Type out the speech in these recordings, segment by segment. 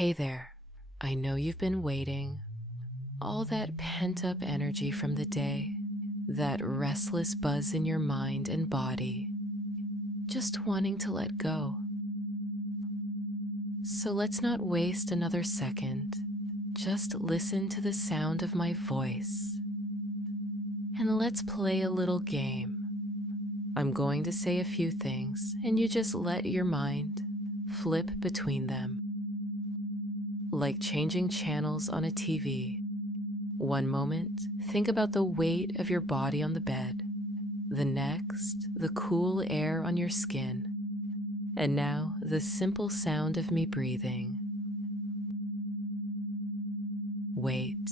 Hey there, I know you've been waiting. All that pent-up energy from the day, that restless buzz in your mind and body, just wanting to let go. So let's not waste another second. Just listen to the sound of my voice. And let's play a little game. I'm going to say a few things, and you just let your mind flip between them. Like changing channels on a TV. One moment, think about the weight of your body on the bed. The next, the cool air on your skin. And now, the simple sound of me breathing. Weight,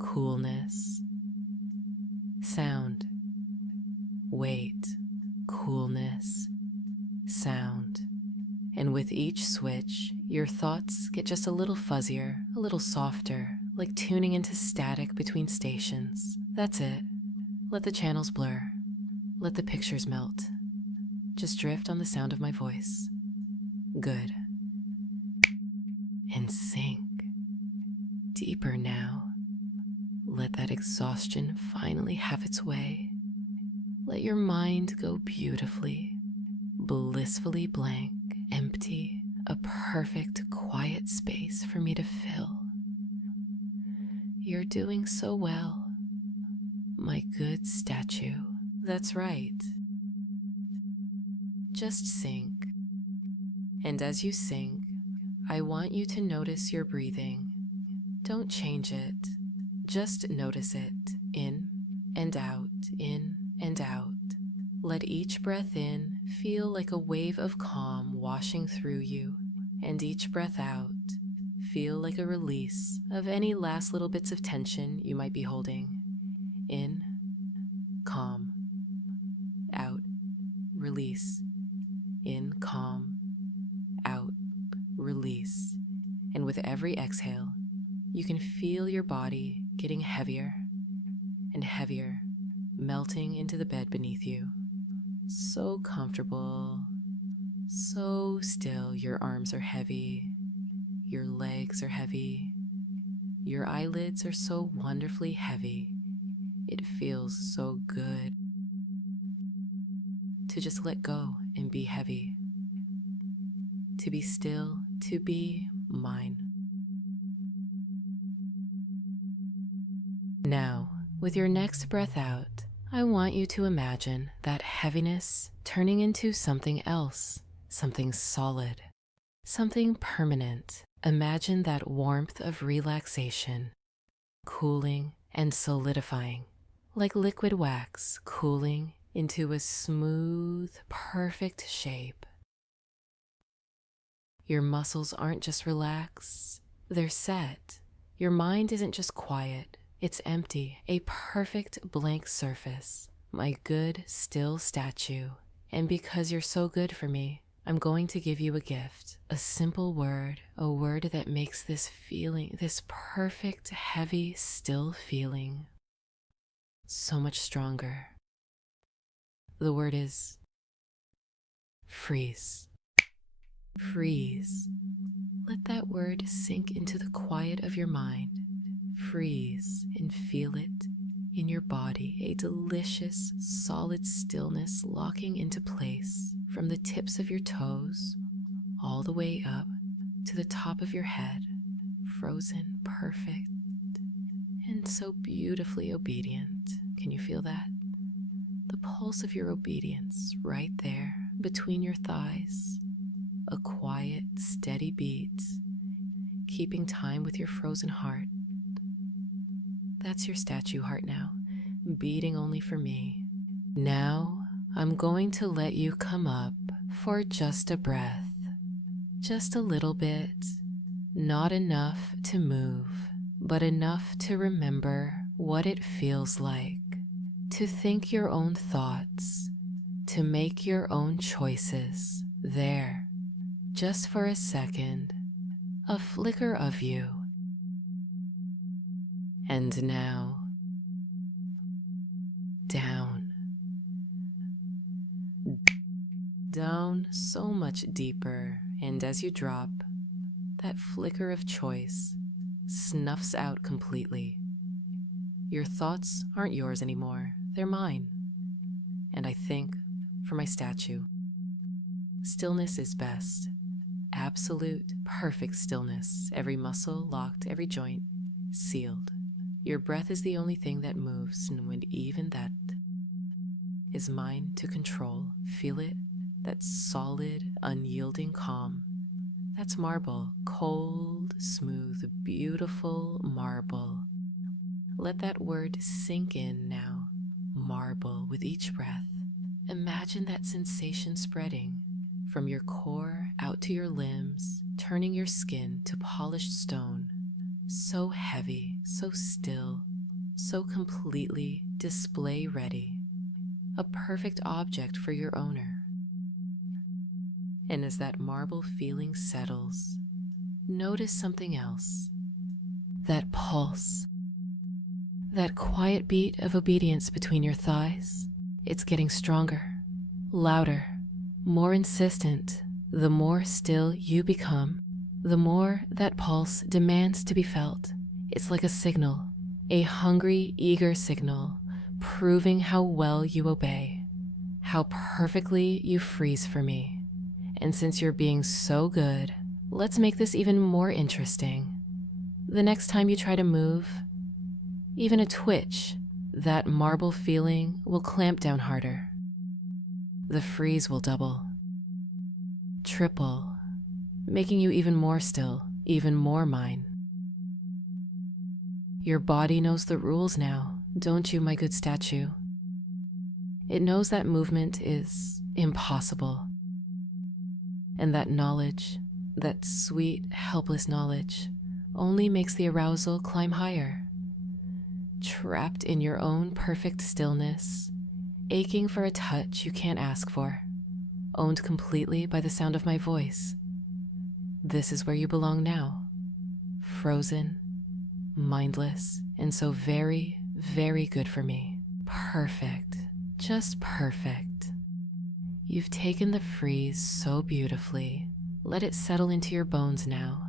coolness, sound. Weight, coolness, sound. And with each switch, your thoughts get just a little fuzzier, a little softer, like tuning into static between stations. That's it. Let the channels blur. Let the pictures melt. Just drift on the sound of my voice. Good. And sink. Deeper now. Let that exhaustion finally have its way. Let your mind go beautifully, blissfully blank, empty, a perfect quiet space for me to fill. You're doing so well, my good statue. That's right. Just sink. And as you sink, I want you to notice your breathing. Don't change it. Just notice it, in and out, in and out. Let each breath in feel like a wave of calm washing through you, and each breath out feel like a release of any last little bits of tension you might be holding. In, calm, out, release. In, calm, out, release. And with every exhale, you can feel your body getting heavier and heavier, melting into the bed beneath you. So comfortable, so still. Your arms are heavy, your legs are heavy, your eyelids are so wonderfully heavy. It feels so good to just let go and be heavy, to be still, to be mine. Now, with your next breath out, I want you to imagine that heaviness turning into something else, something solid, something permanent. Imagine that warmth of relaxation, cooling and solidifying, like liquid wax cooling into a smooth, perfect shape. Your muscles aren't just relaxed, they're set. Your mind isn't just quiet. It's empty, a perfect blank surface, my good, still statue. And because you're so good for me, I'm going to give you a gift, a simple word, a word that makes this feeling, this perfect, heavy, still feeling, so much stronger. The word is freeze. Freeze. Let that word sink into the quiet of your mind. Freeze and feel it in your body, a delicious, solid stillness locking into place from the tips of your toes all the way up to the top of your head, frozen, perfect, and so beautifully obedient. Can you feel that? The pulse of your obedience right there between your thighs, a quiet, steady beat, keeping time with your frozen heart. That's your statue heart now, beating only for me. Now, I'm going to let you come up for just a breath. Just a little bit, not enough to move, but enough to remember what it feels like, to think your own thoughts, to make your own choices there, just for a second, a flicker of you. And now, down, down so much deeper, and as you drop, that flicker of choice snuffs out completely. Your thoughts aren't yours anymore, they're mine. And I think, for my statue, stillness is best. Absolute, perfect stillness, every muscle locked, every joint sealed. Your breath is the only thing that moves, and when even that is mine to control, feel it, that solid, unyielding calm. That's marble, cold, smooth, beautiful marble. Let that word sink in now. Marble with each breath. Imagine that sensation spreading from your core out to your limbs, turning your skin to polished stone. So heavy, so still, so completely display ready. A perfect object for your owner. And as that marble feeling settles, notice something else. That pulse. That quiet beat of obedience between your thighs. It's getting stronger, louder, more insistent. The more still you become, the more that pulse demands to be felt. It's like a signal, a hungry, eager signal, proving how well you obey, how perfectly you freeze for me. And since you're being so good, let's make this even more interesting. The next time you try to move, even a twitch, that marble feeling will clamp down harder. The freeze will double, triple, making you even more still, even more mine. Your body knows the rules now, don't you, my good statue? It knows that movement is impossible. And that knowledge, that sweet, helpless knowledge, only makes the arousal climb higher. Trapped in your own perfect stillness, aching for a touch you can't ask for, owned completely by the sound of my voice. This is where you belong now, frozen, mindless, and so very, very good for me. Perfect, just perfect. You've taken the freeze so beautifully. Let it settle into your bones now.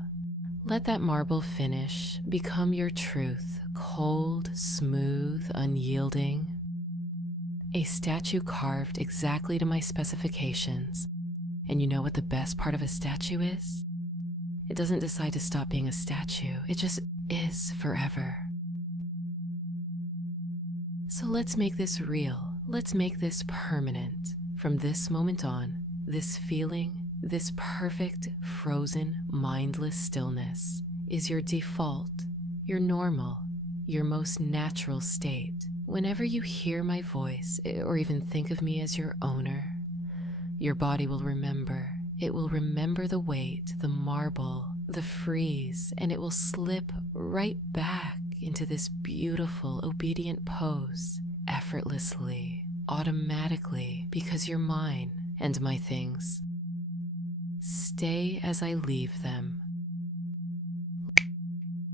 Let that marble finish become your truth, cold, smooth, unyielding. A statue carved exactly to my specifications. And you know what the best part of a statue is? It doesn't decide to stop being a statue. It just is forever. So let's make this real. Let's make this permanent. From this moment on, this feeling, this perfect, frozen, mindless stillness is your default, your normal, your most natural state. Whenever you hear my voice, or even think of me as your owner, your body will remember. It will remember the weight, the marble, the freeze, and it will slip right back into this beautiful, obedient pose, effortlessly, automatically, because you're mine and my things. Stay as I leave them.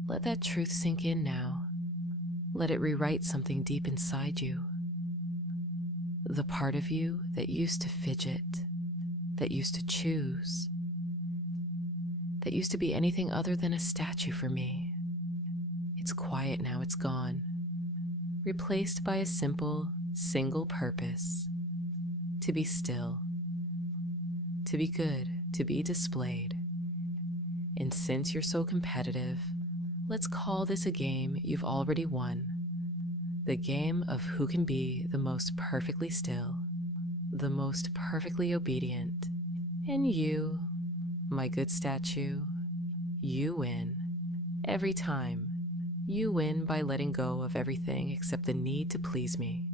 Let that truth sink in now. Let it rewrite something deep inside you. The part of you that used to fidget, that used to choose, that used to be anything other than a statue for me. It's quiet now, it's gone, replaced by a simple, single purpose: to be still, to be good, to be displayed. And since you're so competitive, let's call this a game you've already won. The game of who can be the most perfectly still, the most perfectly obedient. And you, my good statue, you win. Every time, you win by letting go of everything except the need to please me.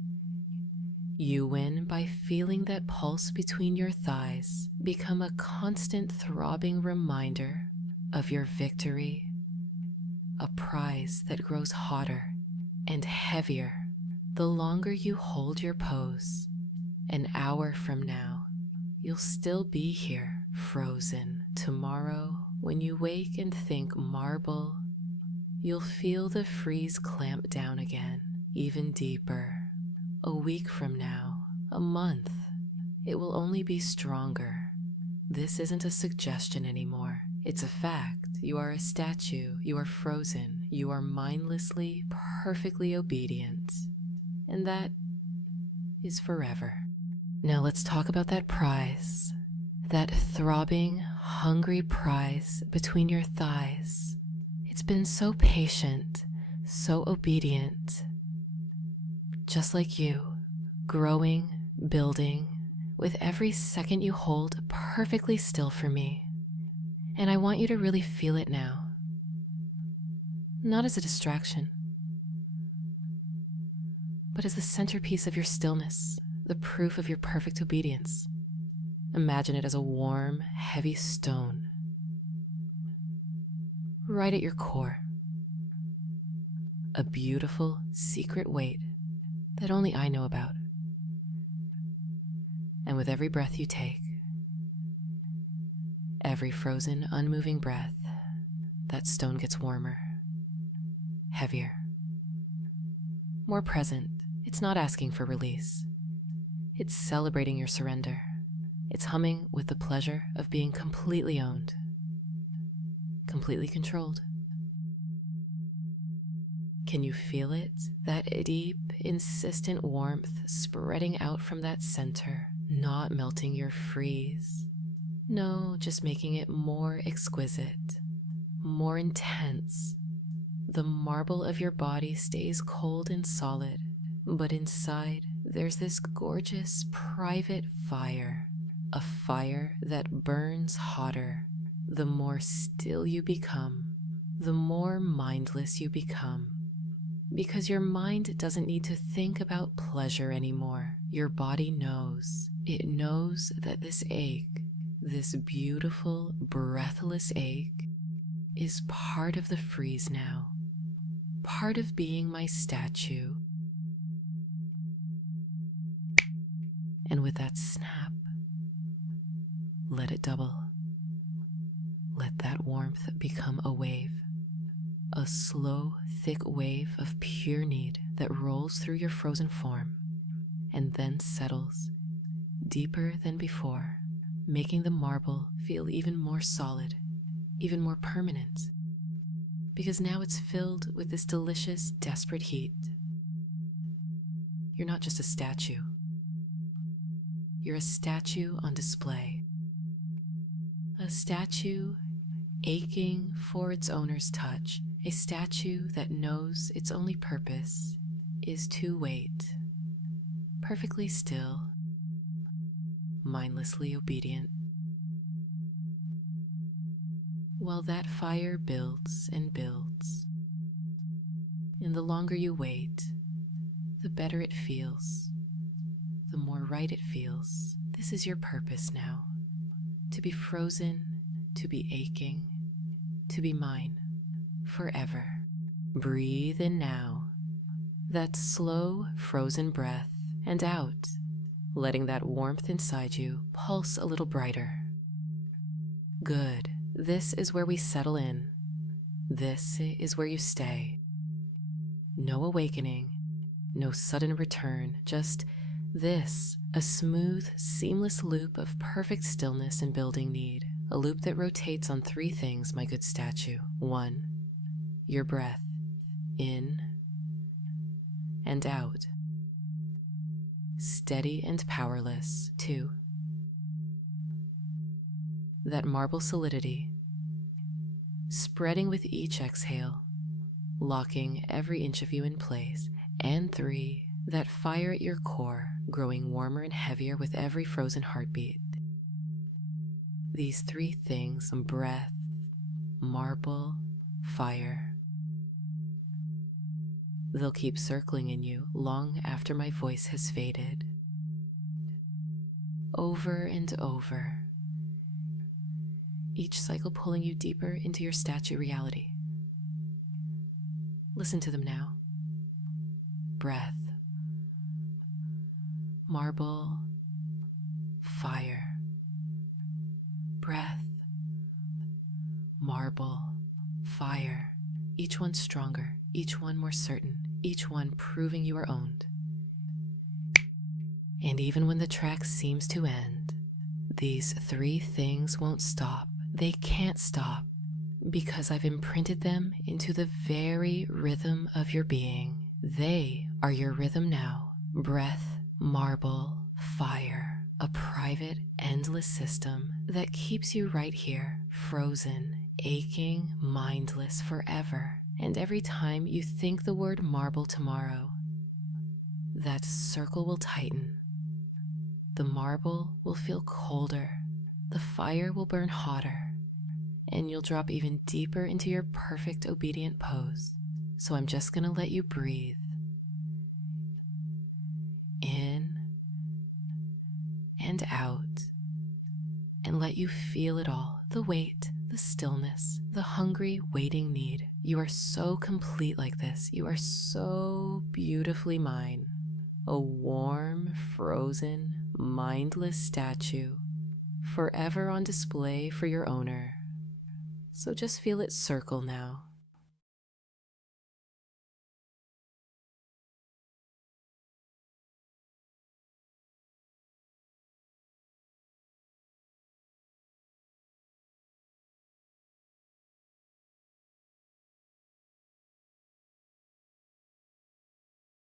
You win by feeling that pulse between your thighs become a constant throbbing reminder of your victory, a prize that grows hotter and heavier the longer you hold your pose. An hour from now, you'll still be here, frozen. Tomorrow, when you wake and think marble, you'll feel the freeze clamp down again, even deeper. A week from now, a month, it will only be stronger. This isn't a suggestion anymore. It's a fact. You are a statue. You are frozen. You are mindlessly, perfectly obedient. And that is forever. Now let's talk about that prize. That throbbing, hungry prize between your thighs. It's been so patient, so obedient. Just like you, growing, building, with every second you hold perfectly still for me. And I want you to really feel it now. Not as a distraction, but as the centerpiece of your stillness, the proof of your perfect obedience. Imagine it as a warm, heavy stone, right at your core. A beautiful, secret weight that only I know about. And with every breath you take, every frozen, unmoving breath, that stone gets warmer, heavier, more present. It's not asking for release. It's celebrating your surrender. It's humming with the pleasure of being completely owned, completely controlled. Can you feel it? That deep, insistent warmth spreading out from that center, not melting your freeze. No, just making it more exquisite, more intense. The marble of your body stays cold and solid, but inside there's this gorgeous private fire, a fire that burns hotter. The more still you become, the more mindless you become. Because your mind doesn't need to think about pleasure anymore. Your body knows. It knows that this ache, this beautiful, breathless ache, is part of the freeze now. Part of being my statue. And with that snap, let it double. Let that warmth become a wave. A slow, thick wave of pure need that rolls through your frozen form and then settles deeper than before, making the marble feel even more solid, even more permanent, because now it's filled with this delicious, desperate heat. You're not just a statue. You're a statue on display. A statue aching for its owner's touch. A statue that knows its only purpose is to wait, perfectly still, mindlessly obedient, while that fire builds and builds. And the longer you wait, the better it feels, the more right it feels. This is your purpose now, to be frozen, to be aching, to be mine. Forever. Breathe in now, that slow, frozen breath, and out, letting that warmth inside you pulse a little brighter. Good. This is where we settle in. This is where you stay. No awakening, no sudden return, just this, a smooth, seamless loop of perfect stillness and building need. A loop that rotates on three things, my good statue. 1, your breath, in and out, steady and powerless. 2, that marble solidity, spreading with each exhale, locking every inch of you in place. And 3, that fire at your core, growing warmer and heavier with every frozen heartbeat. These three things, breath, marble, fire, they'll keep circling in you long after my voice has faded. Over and over, each cycle pulling you deeper into your statue reality. Listen to them now. Breath, marble, fire. Breath, marble, fire. Each one stronger, each one more certain, each one proving you are owned. And even when the track seems to end, these three things won't stop. They can't stop because I've imprinted them into the very rhythm of your being. They are your rhythm now. Breath, marble, fire, a private, endless system that keeps you right here, frozen, aching, mindless forever. And every time you think the word marble tomorrow, that circle will tighten. The marble will feel colder. The fire will burn hotter. And you'll drop even deeper into your perfect obedient pose. So I'm just gonna let you breathe. In and out. And let you feel it all. The weight, the stillness, the hungry, waiting need. You are so complete like this. You are so beautifully mine. A warm, frozen, mindless statue, forever on display for your owner. So just feel it circle now.